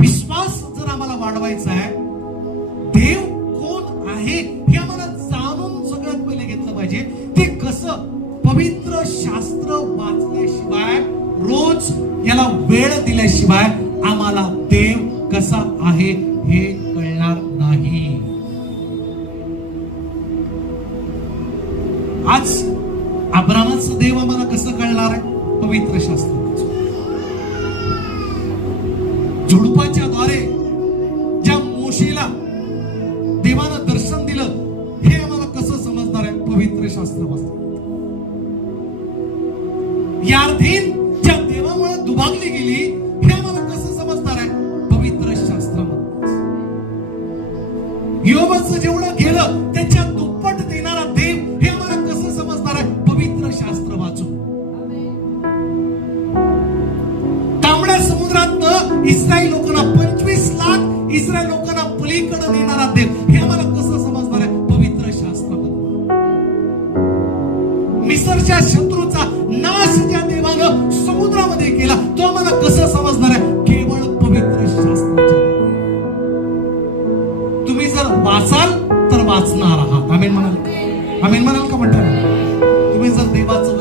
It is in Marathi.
विश्वास जर आम्हाला वाढवायचा आहे, देव कोण आहे हे आम्हाला जाणून सगळ्यात पहिले घेतलं पाहिजे. ते कसं? पवित्र शास्त्र वाचल्याशिवाय, रोज याला वेळ दिल्याशिवाय आम्हाला देव कसा आहे हे कळणार नाही. आज अब्रामाचं देव आम्हाला कसं कळणार आहे? पवित्र शास्त्र. झुडपाच्या द्वारे ज्या मोशेला देवानं दर्शन दिलं हे आम्हाला कसं समजणार आहे? पवित्र शास्त्र वाचलं. यार्धीन ज्या देवामुळे दुभागली गेली हे आम्हाला कसं समजणार आहे? पवित्र शास्त्रामध्ये. योबाचं जेवढं गेलं त्याच्या दुप्पट देणारा देव हे आम्हाला कसं समजणार आहे? पवित्र शास्त्र वाचून. तांबड्या समुद्रात इस्रायल लोकांना 25 लाख इस्रायल लोकांना पलीकडे नेणारा देव हे आम्हाला कसं समजणार आहे? पवित्र शास्त्रामध्ये. मिसरच्या शत्रूचा नाश ज्या देवानं समुद्रामध्ये केला तो आम्हाला कसं समजणार आहे? केवळ पवित्र शास्त्राच्या. तुम्ही जर वाचाल तर वाचणार आहात. आमेन म्हणाल? आमेन म्हणाल का म्हणता? तुम्ही जर देवाचं